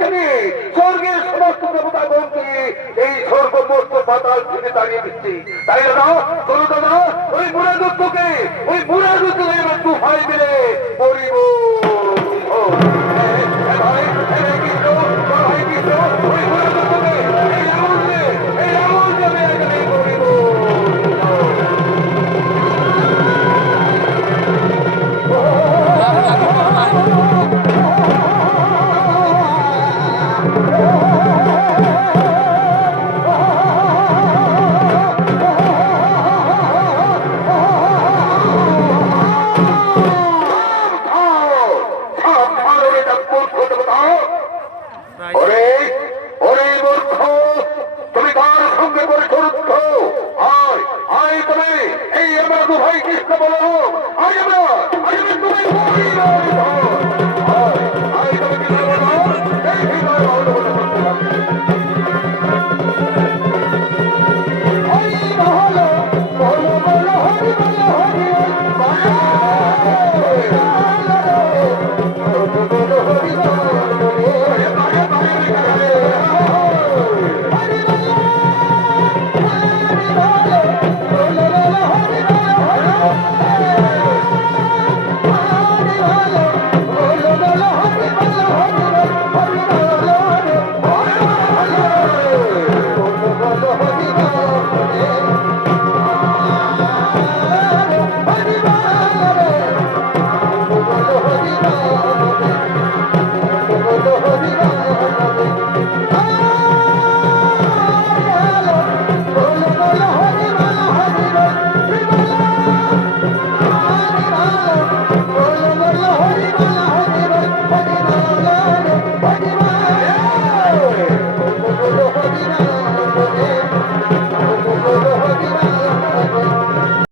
থেকে স্বর্গের সমস্ত দেবতাগণকে এই সর্বমস্ত পাতাল থেকে দাঁড়িয়ে দিচ্ছি। তাই দাদা, চলো দাদা, ওই বুড়া দুঃখকে, ওই বুড়া দুঃখকে একটু ভাই দিলে পরিব।